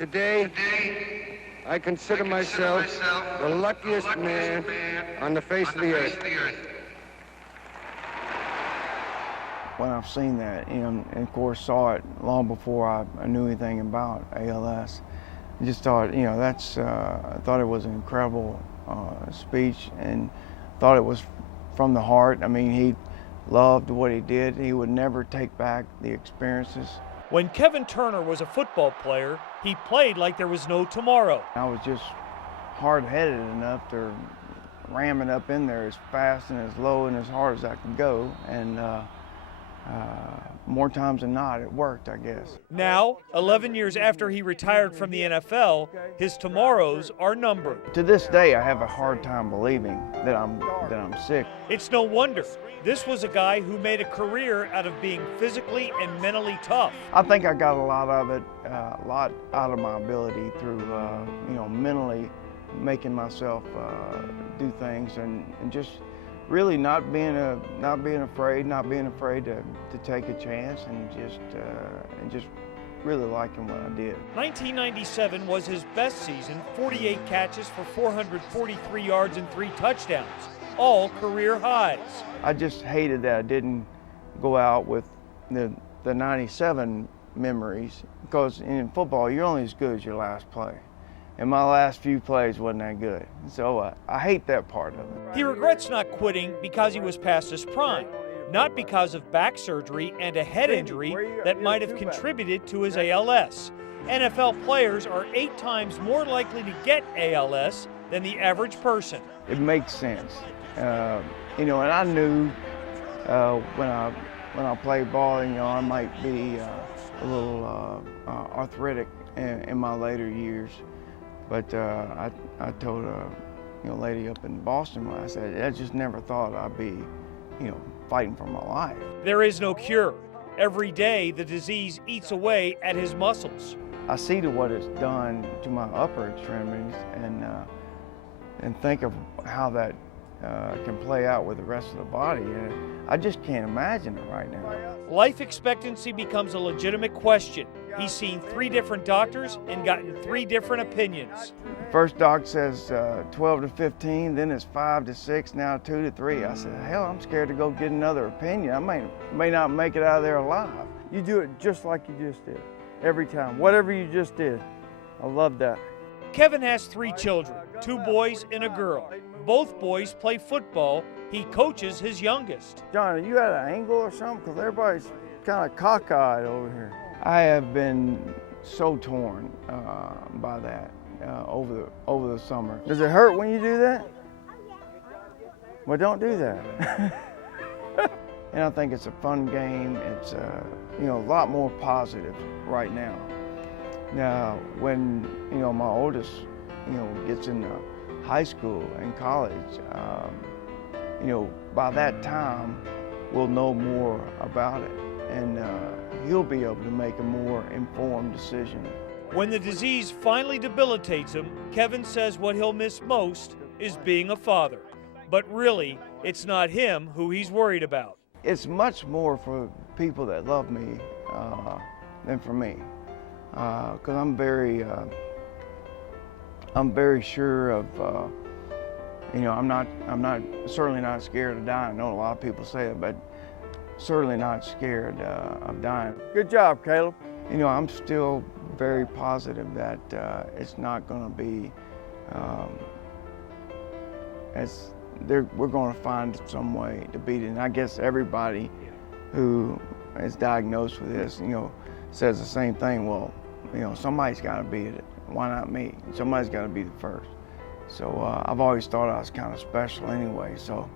Today, I consider myself the luckiest man on the face of the earth. When I've seen that, and of course saw it long before I knew anything about ALS, I just thought, I thought it was an incredible speech, and thought it was from the heart. I mean, he loved what he did. He would never take back the experiences. When Kevin Turner was a football player, he played like there was no tomorrow. I was just hard-headed enough to ram it up in there as fast and as low and as hard as I could go, and more times than not, it worked, I guess. Now, 11 years after he retired from the NFL, his tomorrows are numbered. To this day, I have a hard time believing that I'm sick. It's no wonder. This was a guy who made a career out of being physically and mentally tough. I think I got a lot of it, a lot out of my ability through, mentally making myself do things and just really not being afraid to take a chance, and just really liking what I did. 1997 was his best season, 48 catches for 443 yards and 3 touchdowns, all career highs. I just hated that I didn't go out with the 97 memories, because in football you're only as good as your last play. And my last few plays wasn't that good. So I hate that part of it. He regrets not quitting because he was past his prime, not because of back surgery and a head injury that might have contributed to his ALS. NFL players are 8 times more likely to get ALS than the average person. It makes sense. And I knew when I played ball, I might be a little arthritic in my later years. But I told a lady up in Boston, I said, I just never thought I'd be, fighting for my life. There is no cure. Every day, the disease eats away at his muscles. I see to what it's done to my upper extremities, and think of how that can play out with the rest of the body. And I just can't imagine it right now. Life expectancy becomes a legitimate question. He's seen 3 different doctors and gotten 3 different opinions. First doc says 12 to 15, then it's 5 to 6, now 2 to 3. I said, hell, I'm scared to go get another opinion. I may not make it out of there alive. You do it just like you just did, every time, whatever you just did. I love that. Kevin has 3 children, 2 boys and a girl. Both boys play football. He coaches his youngest. John, are you at an angle or something? Because everybody's kind of cockeyed over here. I have been so torn by that over the summer. Does it hurt when you do that? Well, don't do that. And I think it's a fun game. It's a lot more positive right now. Now, when my oldest gets into high school and college, by that time we'll know more about it, and he'll be able to make a more informed decision. When the disease finally debilitates him, Kevin says what he'll miss most is being a father. But really, it's not him who he's worried about. It's much more for people that love me than for me, because I'm very sure of, I'm certainly not scared of dying. I know a lot of people say it, but certainly not scared of dying. Good job, Caleb. I'm still very positive that it's not going to be, we're going to find some way to beat it. And I guess everybody who is diagnosed with this, says the same thing. Well, somebody's got to beat it. Why not me? Somebody's got to be the first. So I've always thought I was kind of special anyway, so,